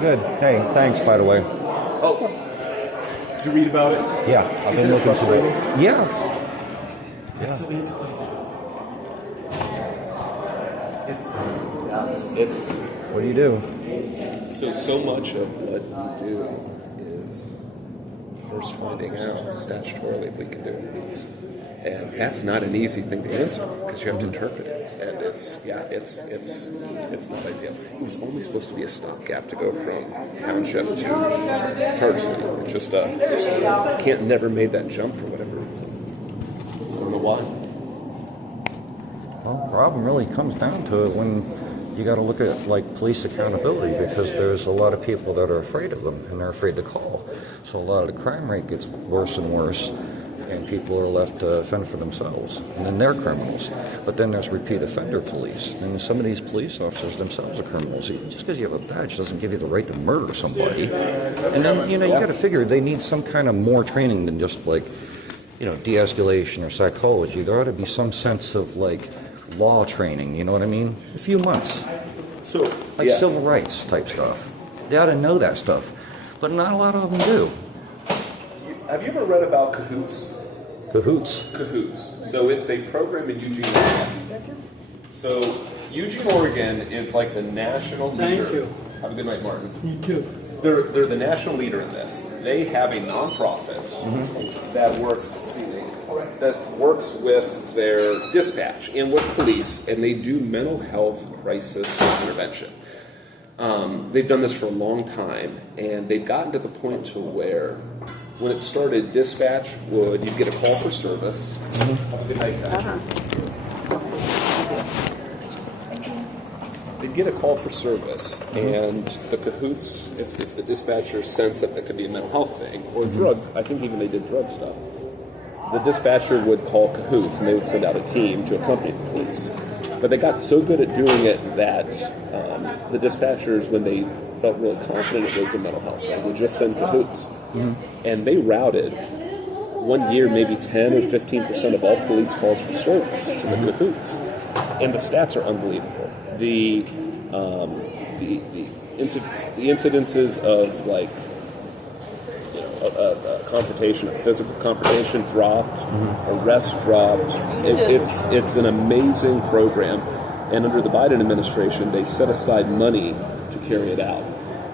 Good. Hey, thanks, by the way. Oh, did you read about it? Yeah, I've been looking for it. Yeah. It's so antiquated. It's. What do you do? So much of what we do is first finding out statutorily if we can do it. And that's not an easy thing to answer because you have to interpret it. And it's not ideal. It was only supposed to be a stopgap to go from township to charter city. It's just never made that jump for whatever reason. I don't know why. Well, the problem really comes down to it when you got to look at like police accountability, because there's a lot of people that are afraid of them and they're afraid to call. So a lot of the crime rate gets worse and worse, and people are left to fend for themselves, and then they're criminals. But then there's repeat offender police, and some of these police officers themselves are criminals. Just because you have a badge doesn't give you the right to murder somebody. And then, you got to figure they need some kind of more training than just like, de-escalation or psychology. There ought to be some sense of like law training, you know what I mean? A few months. So, like civil rights type stuff. They ought to know that stuff, but not a lot of them do. Have you ever read about Cahoots? Cahoots. So it's a program in Eugene, Oregon. So Eugene, Oregon is like the national leader. Thank you. Have a good night, Martin. You too. They're the national leader in this. They have a nonprofit that works with their dispatch and with police, and they do mental health crisis intervention. They've done this for a long time, and they've gotten to the point to where when it started, dispatch you'd get a call for service. Have a good night, guys. They'd get a call for service, and the Cahoots, if the dispatcher sensed that could be a mental health thing, or drug, I think even they did drug stuff, the dispatcher would call Cahoots, and they would send out a team to accompany the police. But they got so good at doing it that the dispatchers, when they felt really confident it was a mental health thing, would just send Cahoots. And they routed, one year, maybe 10 or 15% of all police calls for service to the Cahoots. And the stats are unbelievable. The incidences of like, a confrontation, a physical confrontation dropped, arrests dropped. It's an amazing program. And under the Biden administration, they set aside money to carry it out.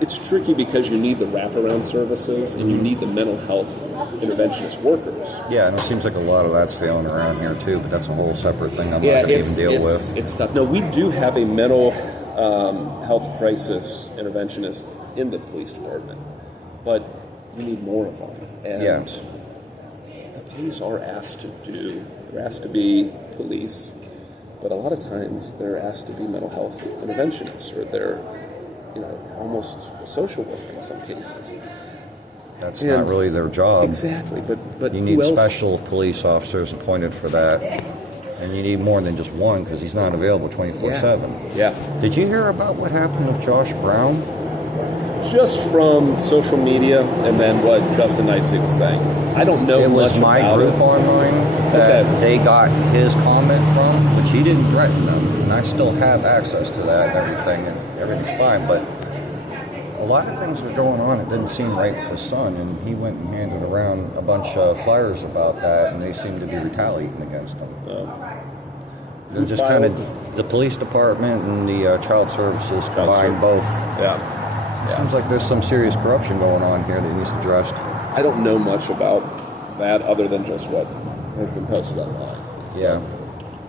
It's tricky because you need the wraparound services and you need the mental health interventionist workers. Yeah, and it seems like a lot of that's failing around here too, but that's a whole separate thing I'm not going to even deal with. It's tough. No, we do have a mental health crisis interventionist in the police department, but you need more of them. And the police are asked to be police, but a lot of times they're asked to be mental health interventionists, or they're almost a social worker in some cases. That's not really their job. Exactly, but you need special police officers appointed for that, and you need more than just one because he's not available 24/7. Yeah. Did you hear about what happened with Josh Brown? Just from social media, and then what Justin Nicey was saying. I don't know much about it. It was my group online that they got his comment from, which he didn't threaten them, and I still have access to that and everything, and everything's fine, but a lot of things were going on that didn't seem right with his son, and he went and handed around a bunch of flyers about that, and they seemed to be retaliating against him. They're just kind of, the police department and the child services combined both. Yeah. Seems like there's some serious corruption going on here that needs addressed. I don't know much about that other than just what has been posted online. Yeah.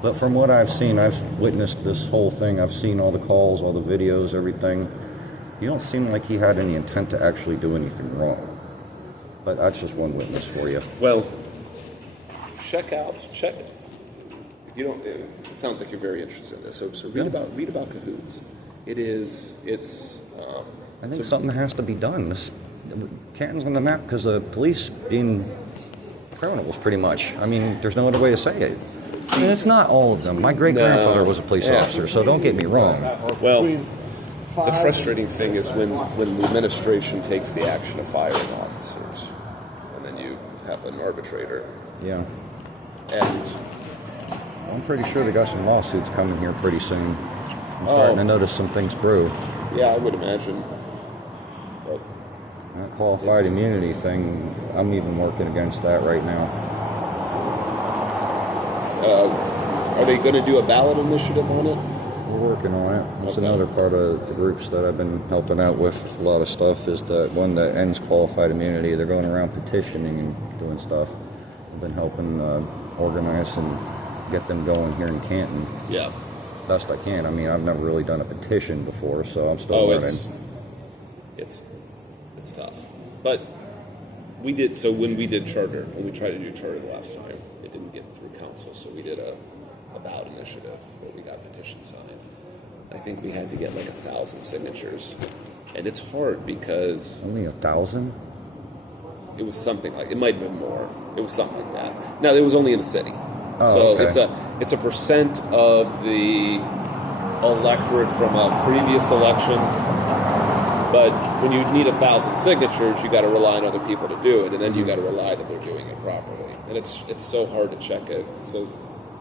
But from what I've seen, I've witnessed this whole thing. I've seen all the calls, all the videos, everything. You don't seem like he had any intent to actually do anything wrong. But that's just one witness for you. Well, check it. It sounds like you're very interested in this. So read about Cahoots. I think something has to be done. Canton's on the map because of police being criminals, pretty much. I mean, there's no other way to say it. I mean, it's not all of them. My great-grandfather was a police officer, so don't get me wrong. Well, the frustrating thing is when the administration takes the action of firing officers, and then you have an arbitrator. Yeah. And I'm pretty sure they got some lawsuits coming here pretty soon. I'm starting to notice some things brew. yeah, I would imagine. But That qualified immunity thing, I'm even working against that right now. are they going to do a ballot initiative on it? We're working on it. That's Okay. another part of the groups that I've been helping out with a lot of stuff is that one that ends qualified immunity. They're going around petitioning and doing stuff. I've been helping organize and get them going here in Canton Yeah. best I can. I mean, I've never really done a petition before, so I'm still Oh, learning. it's tough. But we did, so when we did charter, when we tried to do charter the last time, it didn't get through council, so we did a ballot initiative where we got petitions signed. I think we had to get like 1,000 signatures. And it's hard because Only 1,000? it was something like, it might have been more. It was something like that. Now, it was only in the city. Oh, So okay. it's a percent of the electorate from a previous election. But when you need 1,000 signatures, you got to rely on other people to do it, and then you got to rely that they're doing it properly. And it's so hard to check it. So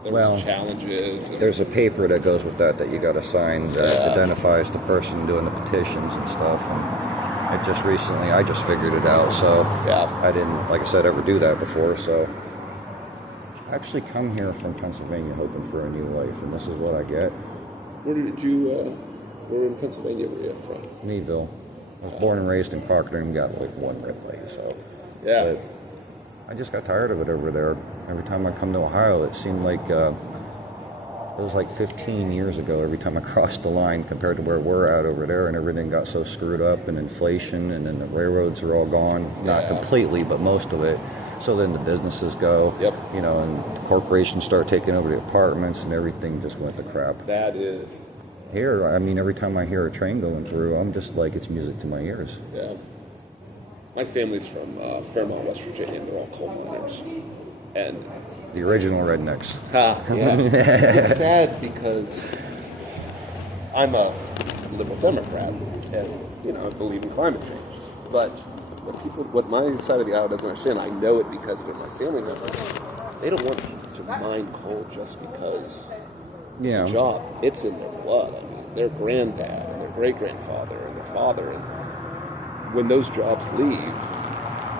there was challenges. And There's a paper that goes with that you got to sign that identifies the person doing the petitions and stuff. And it just recently, I just figured it out. So yeah, I didn't, like I said, ever do that before. So I actually come here from Pennsylvania hoping for a new life, and this is what I get. where in Pennsylvania were you from? Meadville. I was born and raised in Proctor and got like one red light. So Yeah. But I just got tired of it over there. Every time I come to Ohio, it seemed like it was like 15 years ago every time I crossed the line compared to where we're at over there, and everything got so screwed up, and inflation, and then the railroads are all gone. Not completely, but most of it. So then the businesses go, Yep. you know, and corporations start taking over the apartments, and everything just went to crap. That is, Here, I mean, every time I hear a train going through, I'm just like, it's music to my ears. yeah. My family's from Fairmont, West Virginia, and they're all coal miners. And The original rednecks. yeah. It's sad because I'm a liberal Democrat, and I believe in climate change. But what my side of the aisle doesn't understand, I know it because they're my family members. They don't want to mine coal just because it's a job. It's in their blood. I mean, their granddad and their great grandfather and their father, and when those jobs leave,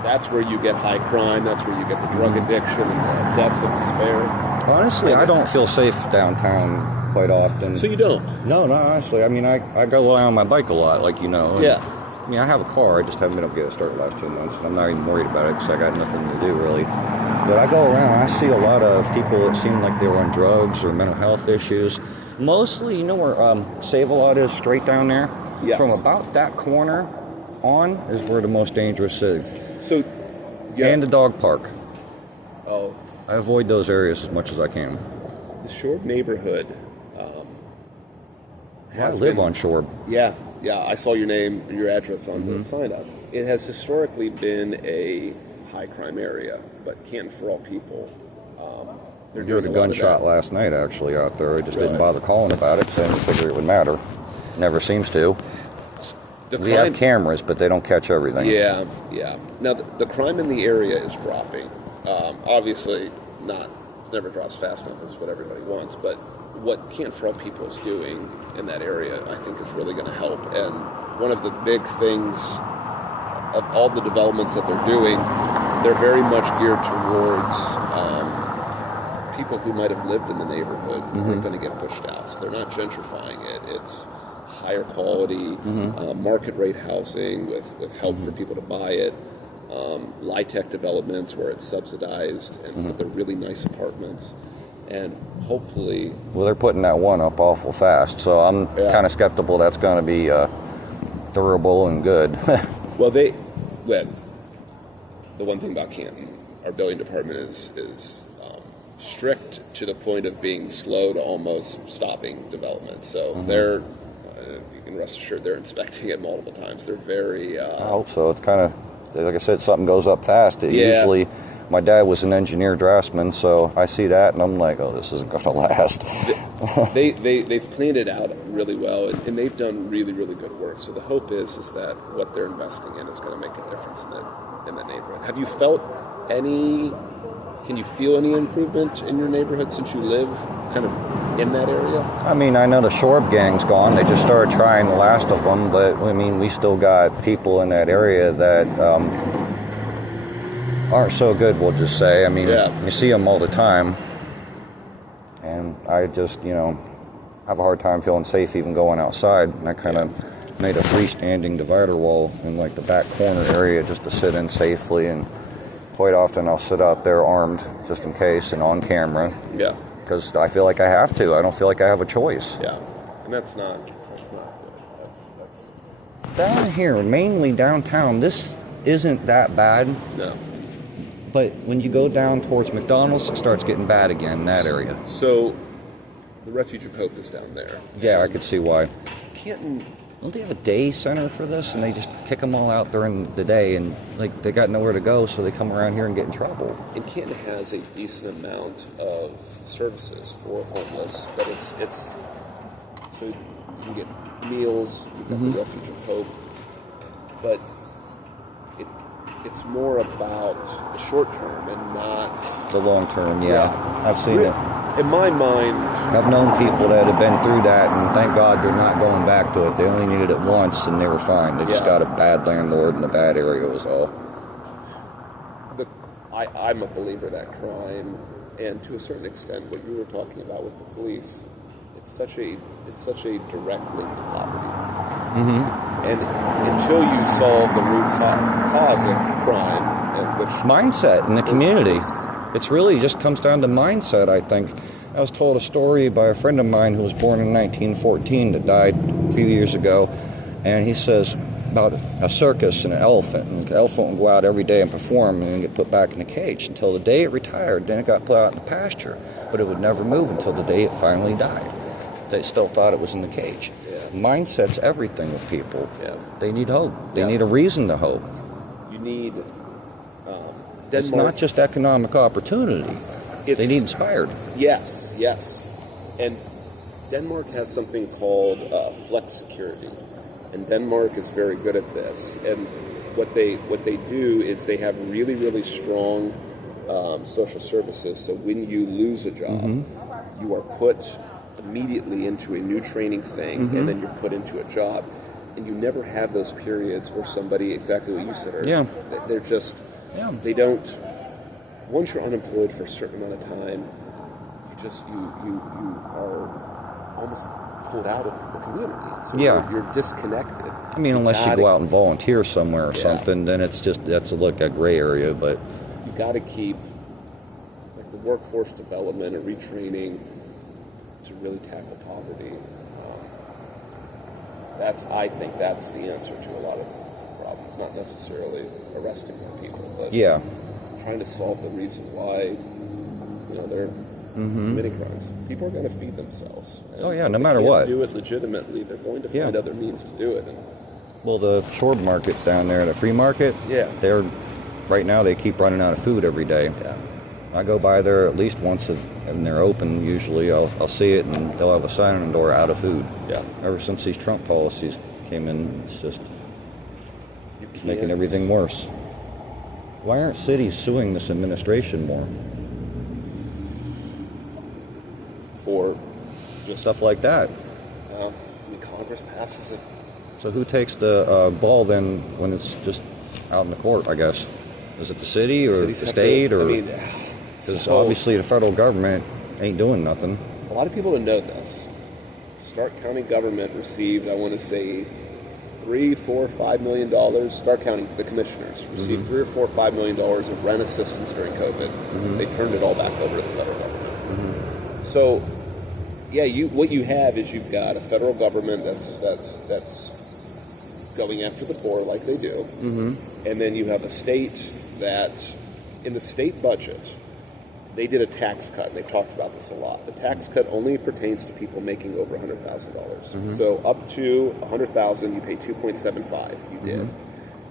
that's where you get high crime. That's where you get the drug addiction and the deaths of despair. Honestly, I don't feel safe downtown quite often. So you don't? No, honestly. I mean, I go out on my bike a lot, like you know. And, Yeah. I mean, I have a car. I just haven't been able to get it started the last 2 months, and I'm not even worried about it because I got nothing to do, really. But I go around, I see a lot of people that seem like they were on drugs or mental health issues. Mostly, you know where Save-A-Lot is, straight down there? Yes. From about that corner on is where the most dangerous is. So, yeah. And the dog park. Oh, I avoid those areas as much as I can. the Shore neighborhood. I live on Shore. Yeah. I saw your name, your address on the sign up. It has historically been a high crime area, but Canton for All People. They're You heard doing a a lot of gunshot that. last night, actually, out there. I just didn't Really? bother calling about it because I didn't figure it would matter. Never seems to. The We crime- have cameras, but they don't catch everything. Yeah. Now the crime in the area is dropping. Obviously, it never drops fast enough. Is what everybody wants. But what Can't For All People is doing in that area, I think, is really going to help. And one of the big things of all the developments that they're doing, they're very much geared towards people who might have lived in the neighborhood who are going to get pushed out. So they're not gentrifying it. It's higher quality, market rate housing with help for people to buy it. Lie-tech developments where it's subsidized and they're really nice apartments. And hopefully... Well, they're putting that one up awful fast, so I'm kind of skeptical that's going to be durable and good. Well, the one thing about Canton, our building department is strict to the point of being slow to almost stopping development. So they're, you can can rest assured they're inspecting it multiple times. They're very. I hope so. It's kind of, like I said, something goes up fast. It Yeah. usually, my dad was an engineer draftsman, so I see that and I'm like, oh, this isn't going to last. They've planned it out really well, and they've done really, really good work. So the hope is that what they're investing in is going to make a difference in that neighborhood. Have you felt any? Can you feel any improvement in your neighborhood since you live kind of in that area? I mean, I know the Shorb gang's gone. They just started trying the last of them, but I mean, we still got people in that area that aren't so good, we'll just say. I mean, you see them all the time, and I just, have a hard time feeling safe even going outside. And I kind of made a freestanding divider wall in like the back corner area just to sit in safely, and quite often I'll sit out there armed just in case and on camera. Yeah. Because I feel like I have to. I don't feel like I have a choice. Yeah. And that's not good. That's Down here, mainly downtown, this isn't that bad. No. But when you go down towards McDonald's, it starts getting bad again in that area. So the Refuge of Hope is down there. Yeah, I could see why. Canton. Don't they have a day center for this? And they just kick them all out during the day, and like they got nowhere to go, so they come around here and get in trouble. And Canton has a decent amount of services for homeless, but it's so you get meals, you get the Refuge of Hope, but it's more about the short term and not The long term, yeah. I've seen it. In my mind, I've known people that have been through that, and thank God they're not going back to it. They only needed it once, and they were fine. They just got a bad landlord in a bad area was all. I'm a believer that crime, and to a certain extent, what you were talking about with the police, it's such a direct link to poverty. And until you solve the root cause of crime, and which mindset in the community. It's really just comes down to mindset, I think. I was told a story by a friend of mine who was born in 1914 that died a few years ago, and he says about a circus and an elephant. And the elephant would go out every day and perform and then get put back in the cage until the day it retired. Then it got put out in the pasture, but it would never move until the day it finally died. They still thought it was in the cage. Mindset's everything with people. They need hope. They need a reason to hope. You need It's not just economic opportunity. They need inspired. Yes. And Denmark has something called flex security, and Denmark is very good at this. And what they do is they have really, really strong social services. So when you lose a job, you are put immediately into a new training thing, and then you're put into a job, and you never have those periods where somebody, exactly what you said earlier, they're just they don't. Once you're unemployed for a certain amount of time, you are almost pulled out of the community. So you're disconnected. I mean, unless you go out and volunteer somewhere or something, then it's just that's a gray area. But you got to keep like the workforce development and retraining to really tackle poverty. I think that's the answer to a lot of problems. Not necessarily arresting more people, but trying to solve the reason why they're committing crimes. People are going to feed themselves. And no matter what. If they can't do it legitimately, they're going to find other means to do it. Well, the Shorb market down there, the free market, they're right now they keep running out of food every day. I go by there at least once, and they're open. Usually, I'll see it, and they'll have a sign on the door, "Out of food." Ever since these Trump policies came in, it's just making everything worse. Why aren't cities suing this administration more? For just stuff like that. Congress passes it. So who takes the ball then when it's just out in the court, I guess? Is it the city or the state? Because obviously the federal government ain't doing nothing. A lot of people don't know this. Stark County government received, I want to say, $3, $4, $5 million. Stark County, the commissioners, received $3 or $4, $5 million of rent assistance during COVID. They turned it all back over to the federal government. So, what you have is you've got a federal government that's going after the poor like they do, and then you have a state that, in the state budget, they did a tax cut, and they've talked about this a lot. The tax cut only pertains to people making over $100,000. So up to $100,000, you pay 2.75. You did.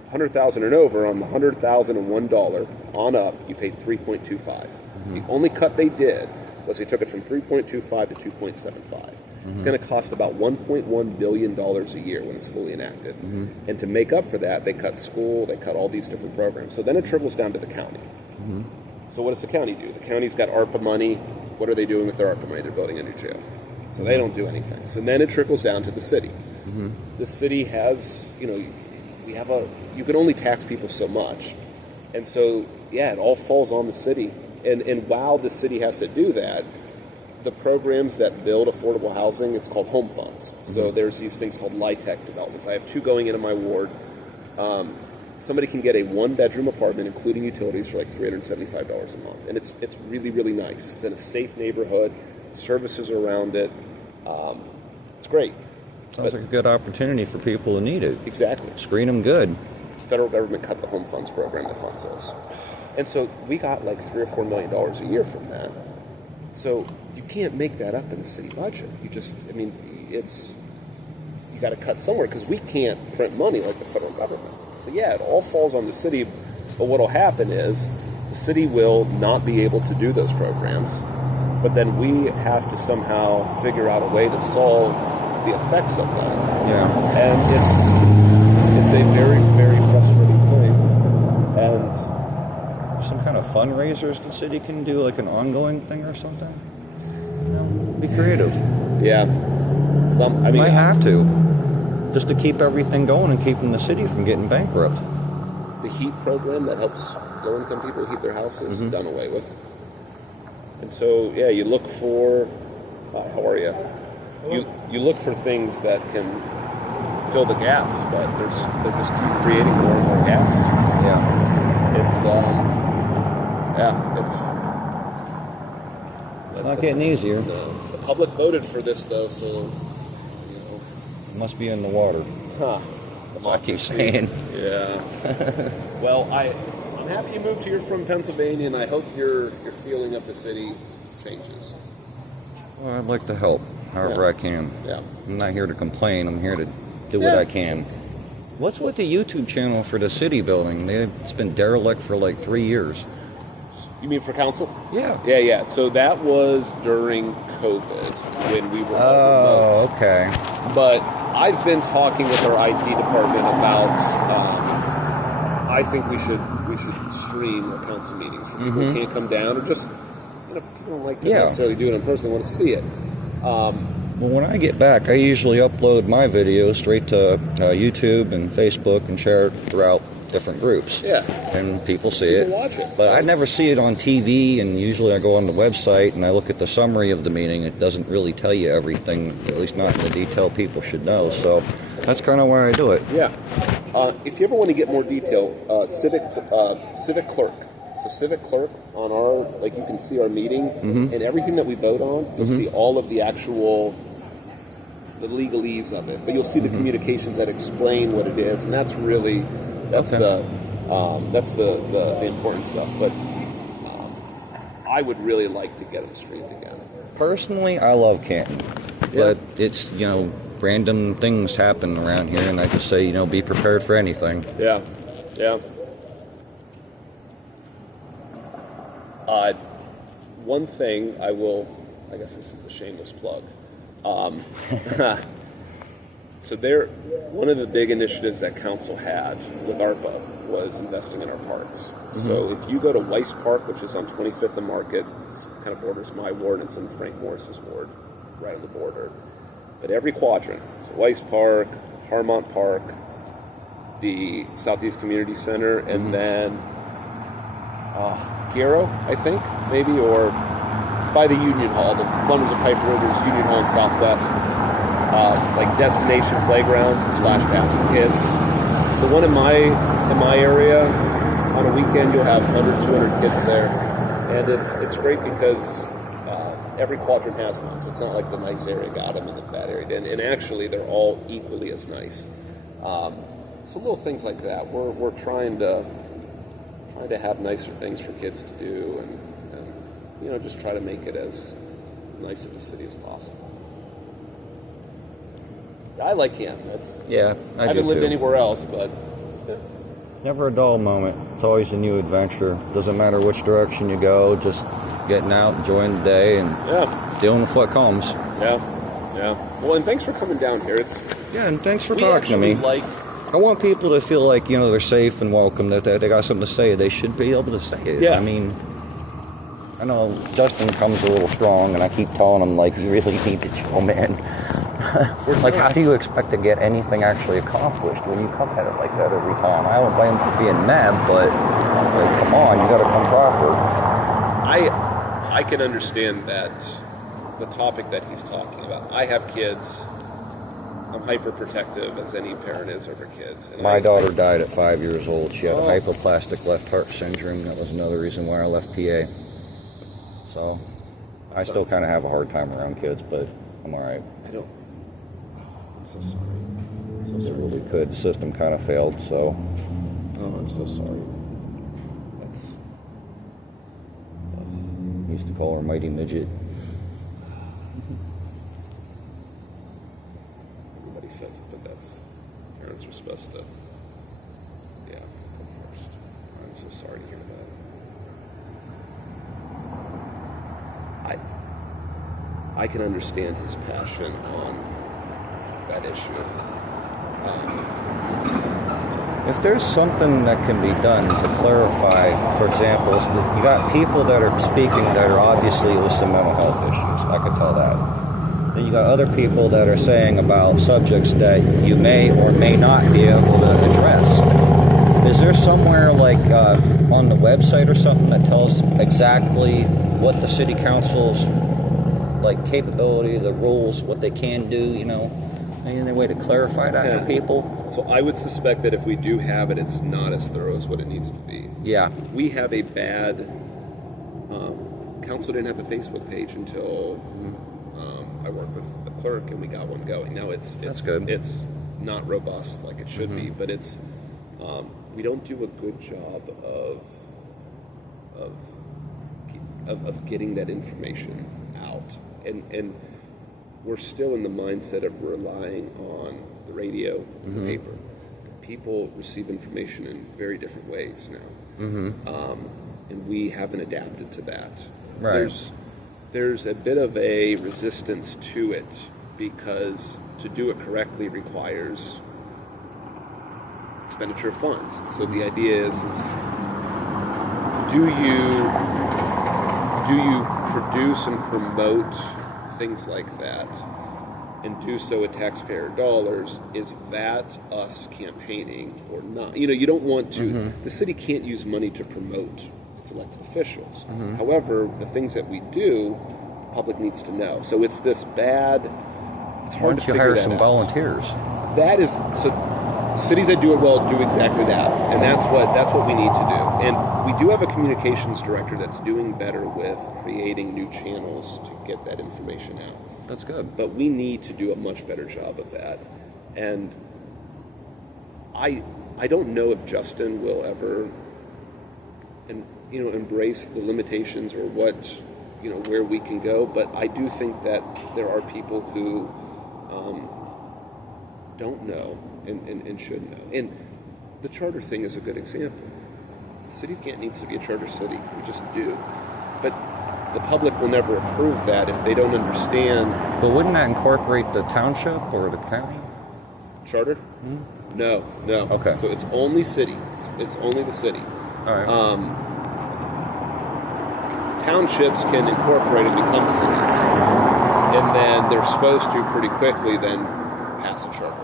100,000 and over, on the $100,001 on up, you paid 3.25. The only cut they did was they took it from 3.25 to 2.75. It's going to cost about $1.1 billion a year when it's fully enacted. And to make up for that, they cut school, they cut all these different programs. So then it trickles down to the county. So what does the county do? The county's got ARPA money. What are they doing with their ARPA money? They're building a new jail. So they don't do anything. So then it trickles down to the city. The city has, you can only tax people so much. And so, yeah, it all falls on the city. And while the city has to do that, the programs that build affordable housing, it's called home funds. So there's these things called LIHTC developments. I have 2 going into my ward. Somebody can get a 1-bedroom apartment, including utilities, for like $375 a month. And it's really, really nice. It's in a safe neighborhood, services around it. It's great. Sounds like a good opportunity for people who need it. Exactly. Screen them good. The federal government cut the home funds program that funds those. And so we got like $3 or $4 million a year from that. So you can't make that up in the city budget. You got to cut somewhere because we can't print money like the federal government. So yeah, it all falls on the city. But what'll happen is the city will not be able to do those programs, but then we have to somehow figure out a way to solve the effects of that. Yeah. And it's a very, very frustrating thing. And some kind of fundraisers the city can do, like an ongoing thing or something. Be creative. Yeah. Might have to, just to keep everything going and keeping the city from getting bankrupt. The HEAT program that helps low-income people heat their houses done away with. And so, yeah, you look for. Hi, how are you? You look for things that can fill the gaps, but they just keep creating more and more gaps. Yeah. It's not getting easier. No. The public voted for this, though, so It must be in the water. That's what I keep saying. Yeah. Well, I'm happy you moved here from Pennsylvania, and I hope your feeling of the city changes. Well, I'd like to help however I can. Yeah. I'm not here to complain. I'm here to do what I can. What's with the YouTube channel for the city building? It's been derelict for like 3 years. You mean for council? Yeah. Yeah. So that was during COVID when we were all remote. Okay. But I've been talking with our IT department about. I think we should stream our council meetings. People who can't come down, or just people don't like to necessarily do it in person. They want to see it. Well, when I get back, I usually upload my videos straight to YouTube and Facebook and share it throughout different groups. Yeah. And people see it. Watch it. But I never see it on TV, and usually I go on the website and I look at the summary of the meeting. It doesn't really tell you everything, at least not in the detail people should know. So that's kind of why I do it. Yeah. If you ever want to get more detail, Civic Clerk. So Civic Clerk on our, you can see our meeting and everything that we vote on. You'll see all of the the legalese of it, but you'll see the communications that explain what it is, and that's really the important stuff. But I would really like to get them streamed again. Personally, I love Canton, but it's random things happen around here, and I just say be prepared for anything. Yeah. One thing I guess this is a shameless plug. So one of the big initiatives that council had with ARPA was investing in our parks. So if you go to Weiss Park, which is on 25th and Market, it kind of borders my ward, and it's in Frank Morris's ward, right on the border. But every quadrant, so Weiss Park, Harmont Park, the Southeast Community Center, and then Giro, I think, maybe, or it's by the Union Hall, the Wonders of Pipe Rivers Union Hall in Southwest, destination playgrounds and splash pads for kids. The one in my area, on a weekend you'll have 100, 200 kids there, and it's great because every quadrant has one, so it's not like the nice area got them and the bad area didn't, and actually they're all equally as nice. So little things like that. We're trying to have nicer things for kids to do, and just try to make it as nice of a city as possible. I like Canton. I haven't lived anywhere else, but Never a dull moment. It's always a new adventure. Doesn't matter which direction you go, just getting out, enjoying the day, and dealing with what comes. Yeah. Well, and thanks for coming down here. And thanks for talking to me. I want people to feel like, they're safe and welcome, that they got something to say. They should be able to say it. Yeah. I mean, I know Justin comes a little strong, and I keep telling him, like, you really need to chill, man. Like, how do you expect to get anything actually accomplished when you come at it like that every time? I don't blame him for being mad, but, like, come on, you got to come proper. I can understand that, the topic that he's talking about. I have kids. I'm hyperprotective, as any parent is over kids. And My daughter died at 5 years old. She had a hypoplastic left heart syndrome. That was another reason why I left PA. So, I still kind of have a hard time around kids, but I'm all right. I'm so sorry. It really could. The system kind of failed, so. Oh, I'm so sorry. Used to call her Mighty Midget. Everybody says it, but parents are supposed to, go first. I'm so sorry to hear that. I can understand his passion on that issue. If there's something that can be done to clarify, for example, you got people that are speaking that are obviously with some mental health issues. I could tell that. Then you got other people that are saying about subjects that you may or may not be able to address. Is there somewhere like on the website or something that tells exactly what the city council's capability, the rules, what they can do, any way to clarify that for people? So I would suspect that if we do have it, it's not as thorough as what it needs to be. Yeah. We have a bad, council didn't have a Facebook page until I worked with the clerk and we got one going. Now That's good. It's not robust like it should be, but we don't do a good job of getting that information out. And we're still in the mindset of relying on the radio and the paper. People receive information in very different ways now. And we haven't adapted to that. Right. There's a bit of a resistance to it because to do it correctly requires expenditure of funds. So the idea is do you produce and promote things like that and do so with taxpayer dollars? Is that us campaigning or not? You don't want to, the city can't use money to promote its elected officials. However, the things that we do, the public needs to know. So it's this bad, it's hard to figure that out. Why don't you hire some volunteers? That is, so cities that do it well do exactly that. And that's what we need to do. And we do have a communications director that's doing better with creating new channels to get that information out. That's good. But we need to do a much better job of that. And I don't know if Justin will ever embrace the limitations or what, where we can go, but I do think that there are people who don't know and should know. And the charter thing is a good example. The city of Canton needs to be a charter city. We just do. But the public will never approve that if they don't understand. But wouldn't that incorporate the township or the county? Charter? No. Okay. So it's only city. It's only the city. All right. Townships can incorporate and become cities. And then they're supposed to pretty quickly then pass a charter.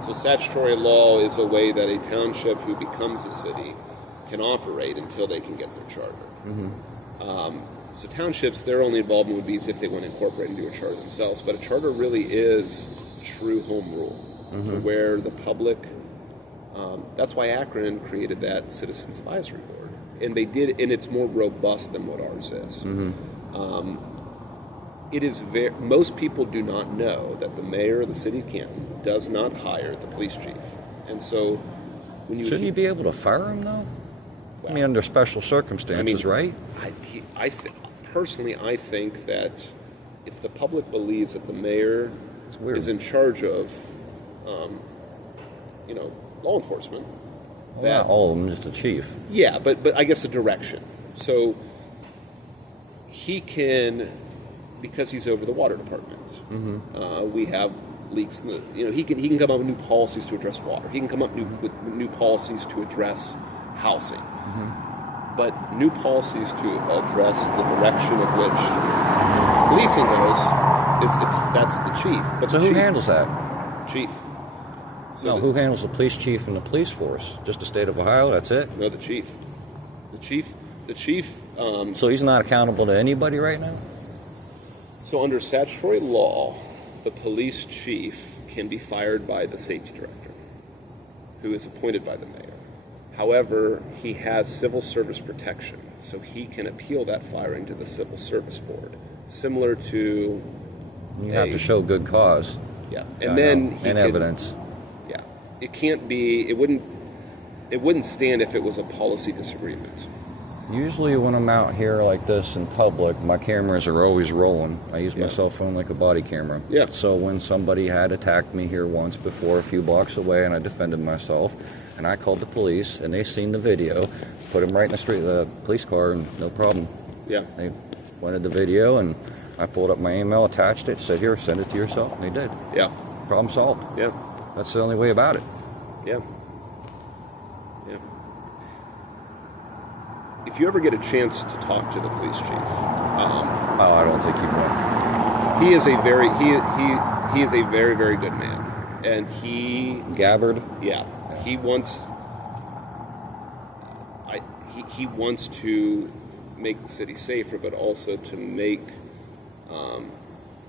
So statutory law is a way that a township who becomes a city can operate until they can get their charter. So townships, their only involvement would be as if they want to incorporate and do a charter themselves. But a charter really is true home rule, to where the public, that's why Akron created that Citizens Advisory Board. And they did, and it's more robust than what ours is. It is most people do not know that the mayor of the city of Canton does not hire the police chief. And so when you... Shouldn't you be able to fire him, though? Well, under special circumstances, right? personally, I think that if the public believes that the mayor weird. is in charge of, law enforcement, Well, not all of them, just the chief. yeah, but I guess a direction. So he can, because he's over the water department. We have leaks. He can come up with new policies to address water. He can come up with new policies to address housing. But new policies to address the direction of which policing goes that's the chief. But So the who chief, handles that? Chief. So No, who handles the police chief and the police force? Just the state of Ohio, that's it? No, the chief. The chief. So he's not accountable to anybody right now? So under statutory law, the police chief can be fired by the safety director, who is appointed by the mayor. However, he has civil service protection, so he can appeal that firing to the Civil Service Board, similar to... You have to show good cause. Yeah, and then... And evidence. Yeah. It can't be... It wouldn't stand if it was a policy disagreement. Usually when I'm out here like this in public, my cameras are always rolling. I use my cell phone like a body camera. Yeah. So when somebody had attacked me here once before, a few blocks away, and I defended myself, and I called the police, and they seen the video, put them right in the street, the police car, and no problem. Yeah. They wanted the video, and I pulled up my email, attached it, said, here, send it to yourself, and they did. Yeah. Problem solved. Yeah. That's the only way about it. Yeah. Yeah. If you ever get a chance to talk to the police chief, Oh, I don't think you will. he is a very, very good man, and he Gabbard? Yeah, he wants. He wants to make the city safer, but also to make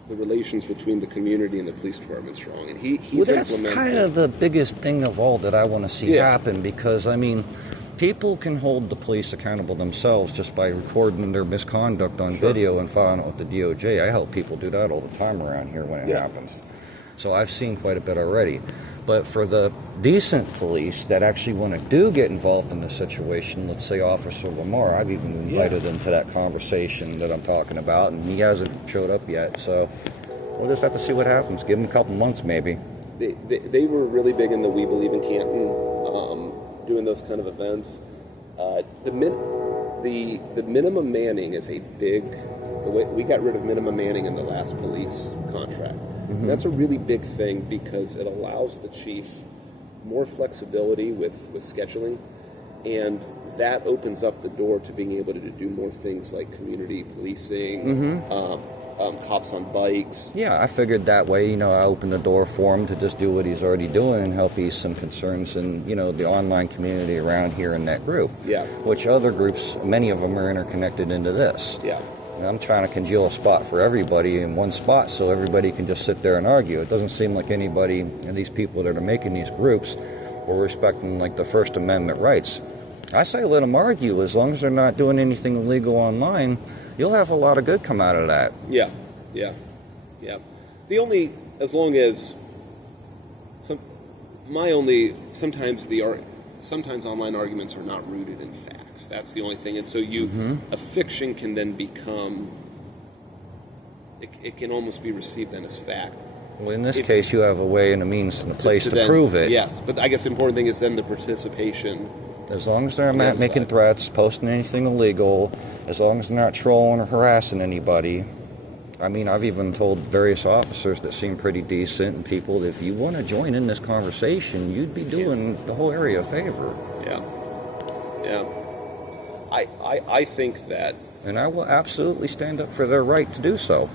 the relations between the community and the police department strong. And he's that's kind of the biggest thing of all that I want to see happen, because I mean, people can hold the police accountable themselves just by recording their misconduct on video and filing it with the DOJ. I help people do that all the time around here when it happens. So I've seen quite a bit already. But for the decent police that actually want to get involved in the situation, let's say Officer Lamar, I've even invited him to that conversation that I'm talking about, and he hasn't showed up yet. So we'll just have to see what happens. Give him a couple months maybe. They were really big in the We Believe in Canton, doing those kind of events. The minimum manning is a big... We got rid of minimum manning in the last police contract. And that's a really big thing because it allows the chief more flexibility with scheduling, and that opens up the door to being able to do more things like community policing, cops on bikes. Yeah, I figured that way, I opened the door for him to just do what he's already doing and help ease some concerns in, the online community around here in that group. Yeah. Which other groups, many of them are interconnected into this. Yeah. And I'm trying to congeal a spot for everybody in one spot so everybody can just sit there and argue. It doesn't seem like anybody, and these people that are making these groups, are respecting like the First Amendment rights. I say let them argue. As long as they're not doing anything illegal online, you'll have a lot of good come out of that. Yeah. As long as sometimes online arguments are not rooted in facts. That's the only thing. And so a fiction can then become, it can almost be received then as fact. Well, in this case, you have a way and a means and a place to prove it. Yes, but I guess the important thing is then the participation. As long as they're not making threats, posting anything illegal, as long as they're not trolling or harassing anybody. I mean, I've even told various officers that seem pretty decent and people that if you want to join in this conversation, you'd be doing the whole area a favor. Yeah. I think that... And I will absolutely stand up for their right to do so.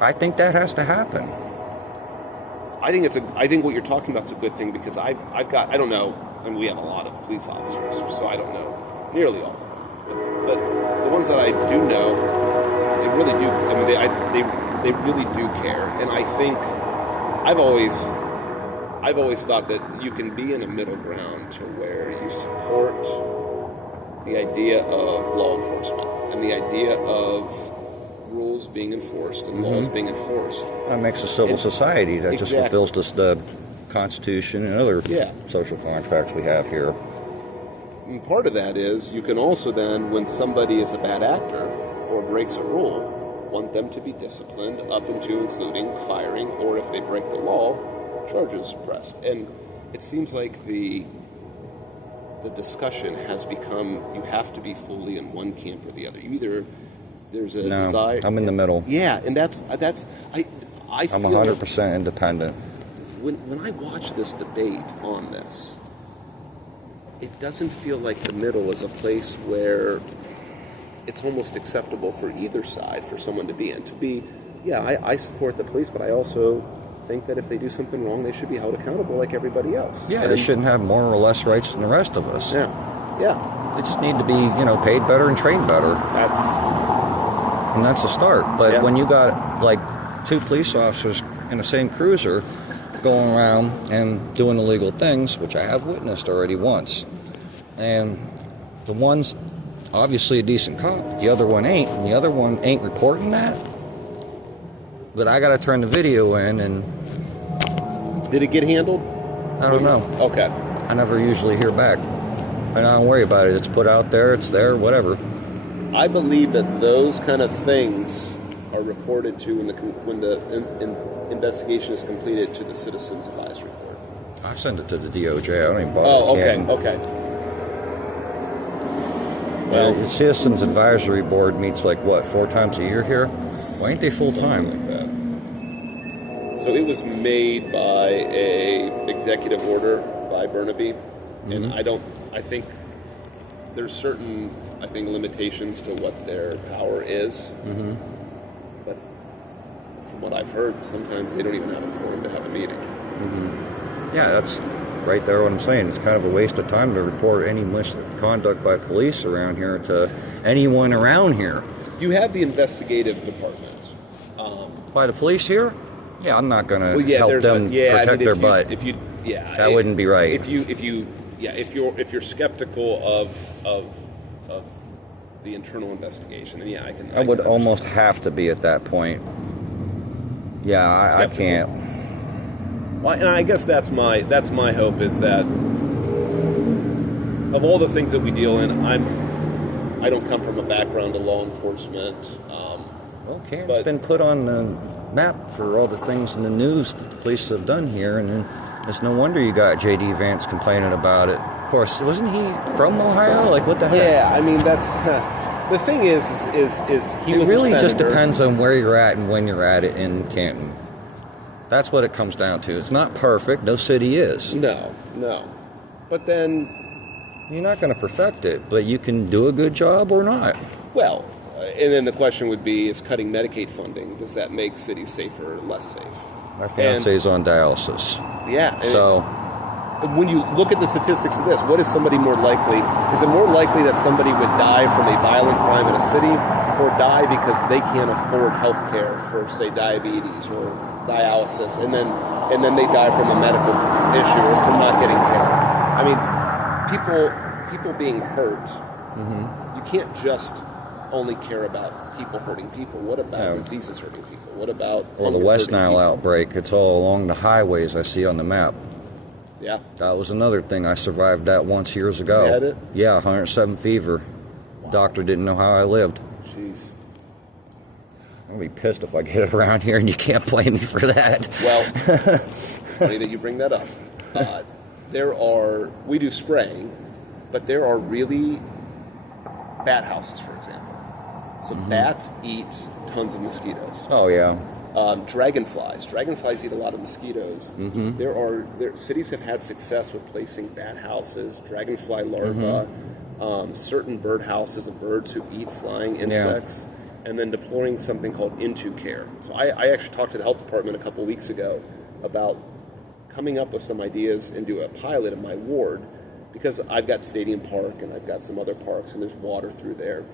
I think that has to happen. I think what you're talking about is a good thing because I don't know, and we have a lot of police officers, so I don't know nearly all of them. But the ones that I do know, they really do. I mean, they really do care, and I think I've always thought that you can be in a middle ground to where you support the idea of law enforcement and the idea of rules being enforced and laws being enforced. That makes a civil society that just fulfills the Constitution and other social contracts we have here. And part of that is you can also then, when somebody is a bad actor or breaks a rule, want them to be disciplined up into including firing, or if they break the law, charges pressed. And it seems like the discussion has become, you have to be fully in one camp or the other. Either there's a desire. I'm in the middle. Yeah, and that's I I'm feel 100% independent. when I watch this debate on this, it doesn't feel like the middle is a place where it's almost acceptable for either side for someone to be in. To be, yeah, I support the police, but I also think that if they do something wrong, they should be held accountable like everybody else. Yeah, they shouldn't have more or less rights than the rest of us. Yeah. They just need to be, paid better and trained better. That's a start. But when you got like 2 police officers in the same cruiser going around and doing illegal things, which I have witnessed already once, and the one's obviously a decent cop, the other one ain't, and the other one ain't reporting that, but I got to turn the video in, and did it get handled? I don't know. Okay. I never usually hear back. I don't worry about it. It's put out there. It's there. Whatever. I believe that those kind of things are reported to when the investigation is completed to the Citizens Advisory Board. I send it to the DOJ. I don't even bother. Oh, okay, Canton. okay. The Citizens Advisory Board meets 4 times a year here? Why ain't they full time? Like that. So it was made by a executive order by Burnaby, and I think there's certain limitations to what their power is. But from what I've heard, sometimes they don't even have a quorum to have a meeting. Yeah, that's right there what I'm saying. It's kind of a waste of time to report any misconduct by police around here to anyone around here. You have the investigative department. By the police here? Yeah, I'm not going to help them protect their butt. That wouldn't be right. If you're skeptical of the internal investigation, then I can. I would almost have to be at that point. Yeah, I can't. Well, and I guess that's my hope is that of all the things that we deal in, I don't come from a background of law enforcement. Well, Canton's been put on the map for all the things in the news that the police have done here, and then it's no wonder you got J.D. Vance complaining about it. Of course, wasn't he from Ohio? What the heck? Yeah, I mean that's the thing is he was. It really a just senator. Depends on where you're at and when you're at it in Canton. That's what it comes down to. It's not perfect. No city is. No. But then you're not going to perfect it, but you can do a good job or not. Well, and then the question would be: is cutting Medicaid funding, does that make cities safer or less safe? My fiance's on dialysis. Yeah. So when you look at the statistics of this, what is somebody more likely? Is it more likely that somebody would die from a violent crime in a city, or die because they can't afford health care for, say, diabetes or dialysis, and then they die from a medical issue or from not getting care? I mean, people being hurt. You can't just only care about people hurting people. What about diseases hurting people? What about the West Nile outbreak? It's all along the highways I see on the map. Yeah. That was another thing. I survived that once years ago. You had it? Yeah, 107 fever. Wow. Doctor didn't know how I lived. Jeez. I'll be pissed if I get it around here, and you can't blame me for that. Well, it's funny that you bring that up. We do spraying, but there are really bat houses, for example. So bats eat tons of mosquitoes. Oh, yeah. Dragonflies eat a lot of mosquitoes. Cities have had success with placing bat houses, dragonfly larvae, certain bird houses of birds who eat flying insects, and then deploying something called Into Care. So I actually talked to the health department a couple weeks ago about coming up with some ideas and do a pilot in my ward, because I've got Stadium Park and I've got some other parks and there's water through there,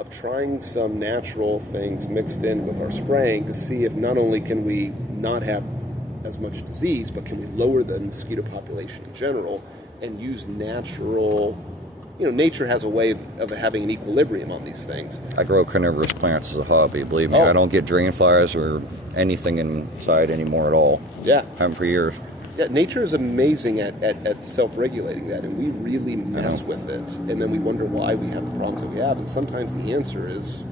of trying some natural things mixed in with our spraying to see if not only can we not have as much disease, but can we lower the mosquito population in general and use natural, nature has a way of having an equilibrium on these things. I grow carnivorous plants as a hobby, believe me. I don't get drain flies or anything inside anymore at all. Yeah. Haven't for years. Yeah, nature is amazing at self-regulating that, and we really mess with it, and then we wonder why we have the problems that we have, and sometimes the answer is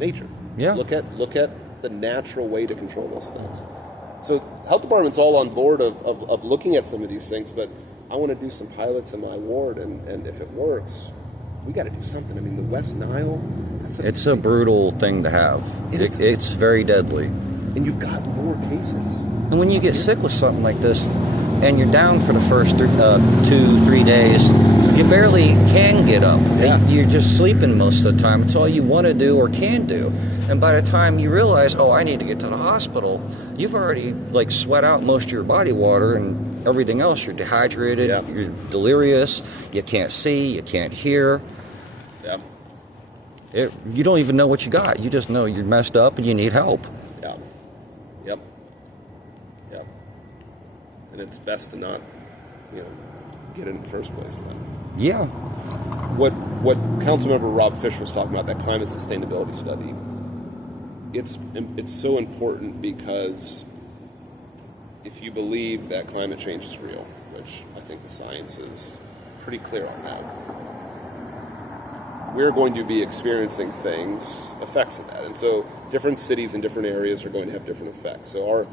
nature. Yeah. Look at the natural way to control those things. So health department's all on board of looking at some of these things, but I want to do some pilots in my ward, and if it works, we got to do something. I mean, the West Nile, it's a brutal thing to have. It's very deadly. And you've got more cases. And when you get sick with something like this, and you're down for the first 2-3 days, you barely can get up. Yeah. You're just sleeping most of the time. It's all you want to do or can do. And by the time you realize, oh, I need to get to the hospital, you've already like sweat out most of your body water and everything else. You're dehydrated, Yeah. you're delirious, you can't see, you can't hear. Yeah. You don't even know what you got. You just know you're messed up and you need help. Yeah. Yep. Yep. And it's best to not, get it in the first place then. Yeah. What Councilmember Rob Fish was talking about, that climate sustainability study, it's so important because if you believe that climate change is real, which I think the science is pretty clear on that, we're going to be experiencing effects of that. And so different cities in different areas are going to have different effects. So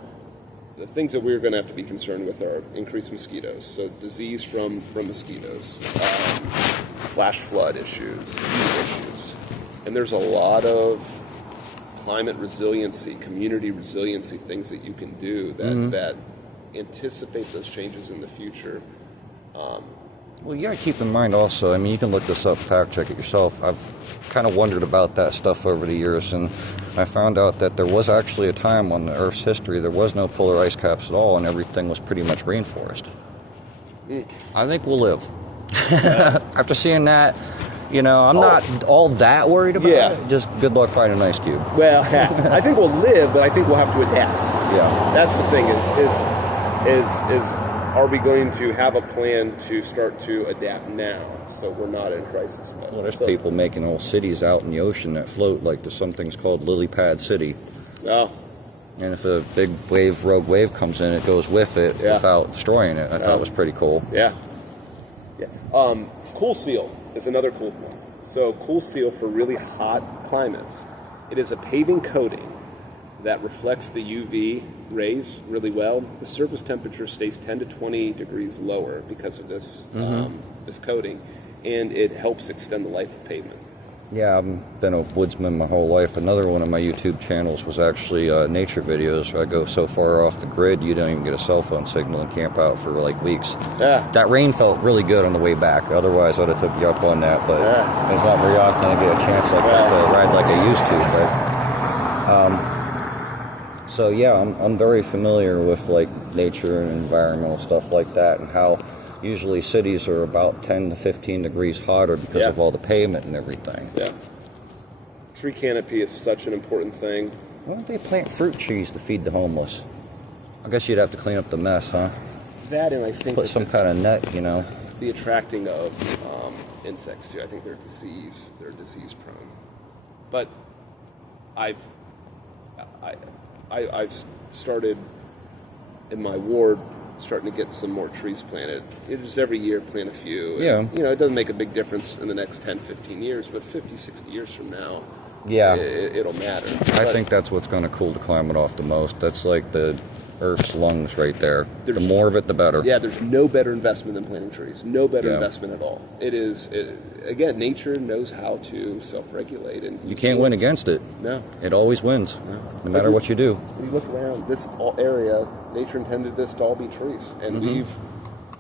the things that we're going to have to be concerned with are increased mosquitoes, so disease from mosquitoes, flash flood issues, heat issues. And there's a lot of climate resiliency, community resiliency things that you can do that anticipate those changes in the future. Well, you got to keep in mind also, I mean, you can look this up, fact check it yourself. I've kind of wondered about that stuff over the years, and I found out that there was actually a time on the Earth's history there was no polar ice caps at all, and everything was pretty much rainforest. I think we'll live. After seeing that, I'm not all that worried about it. Just good luck finding an ice cube. Well, I think we'll live, but I think we'll have to adapt. Yeah. That's the thing is are we going to have a plan to start to adapt now so we're not in crisis mode? Well, there's people making whole cities out in the ocean that float, like there's some things called Lily Pad City. Oh. And if a big rogue wave comes in, it goes with it without destroying it. I thought it was pretty cool. Yeah. Yeah. Cool Seal is another cool thing. So Cool Seal for really hot climates, it is a paving coating that reflects the UV rays really well. The surface temperature stays 10 to 20 degrees lower because of this this coating, and it helps extend the life of pavement. Yeah, I've been a woodsman my whole life. Another one of my YouTube channels was actually nature videos where I go so far off the grid you don't even get a cell phone signal and camp out for like weeks. Yeah. That rain felt really good on the way back. Otherwise, I'd have took you up on that. But it's not very often I get a chance like that to ride like I used to. But so yeah, I'm very familiar with like nature and environmental stuff like that, and how usually cities are about 10 to 15 degrees hotter because of all the pavement and everything. Yeah. Tree canopy is such an important thing. Why don't they plant fruit trees to feed the homeless? I guess you'd have to clean up the mess, huh? That, and I think put some kind of net, the attracting of insects too. I think they're disease prone. But I've started in my ward starting to get some more trees planted. Just every year plant a few. Yeah. And, it doesn't make a big difference in the next 10, 15 years, but 50, 60 years from now, it'll matter. I think that's what's going to cool the climate off the most. That's like the Earth's lungs right there. The more of it, the better. Yeah, there's no better investment than planting trees. No better investment at all. Again, nature knows how to self-regulate. And you can't win against it. No. It always wins, no matter what you do. When you look around this area, nature intended this to all be trees. And we've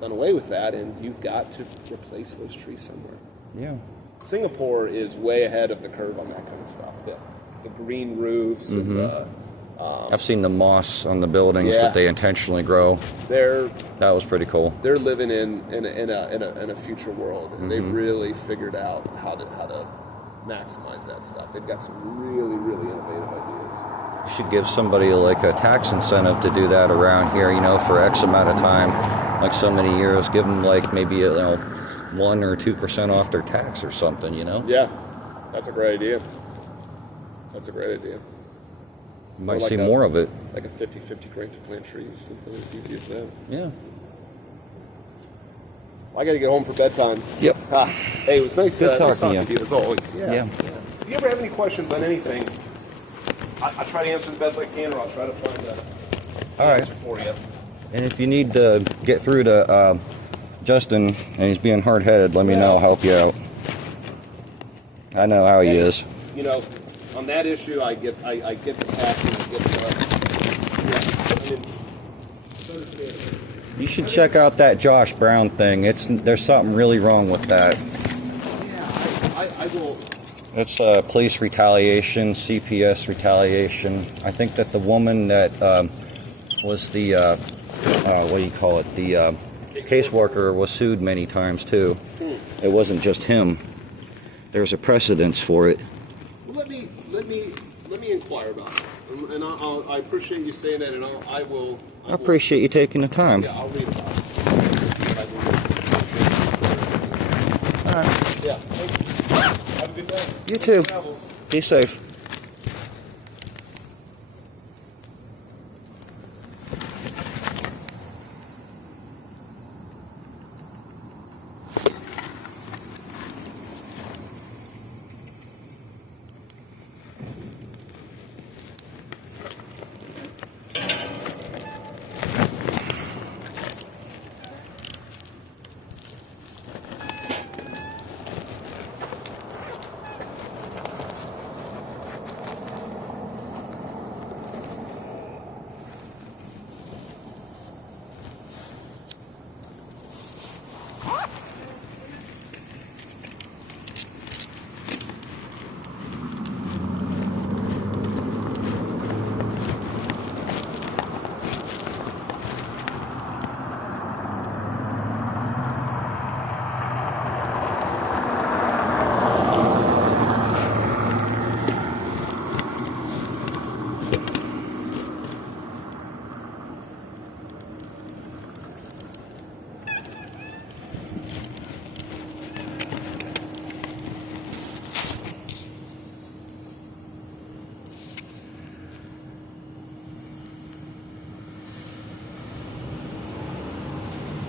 done away with that, and you've got to replace those trees somewhere. Yeah. Singapore is way ahead of the curve on that kind of stuff. The green roofs and I've seen the moss on the buildings that they intentionally grow. That was pretty cool. They're living in a future world, and they've really figured out how to maximize that stuff. They've got some really, really innovative ideas. You should give somebody like a tax incentive to do that around here, for X amount of time, like so many years. Give them like maybe 1 or 2% off their tax or something, Yeah, that's a great idea. You might see more of it. Like a 50-50 grant to plant trees, something as easy as that. Yeah. Well, I got to get home for bedtime. Yep. Hey, it was nice talking to you as always. Yeah. if you ever have any questions on anything, I try to answer the best I can, or I'll try to find an answer for you. And if you need to get through to Justin and he's being hard-headed, let me know. I'll help you out. I know how he is. You know, on that issue, I get the passion. I get the. You should check out that Josh Brown thing. There's something really wrong with that. Yeah, I will. It's police retaliation, CPS retaliation. I think that the woman that was the what do you call it? The caseworker was sued many times too. It wasn't just him. There's a precedence for it. Well, let me inquire about it, and I appreciate you saying that, and I will. I appreciate you taking the time. Yeah, I'll read about it. All right. Yeah. Thank you. Have a good day. You too. Travels. Be safe.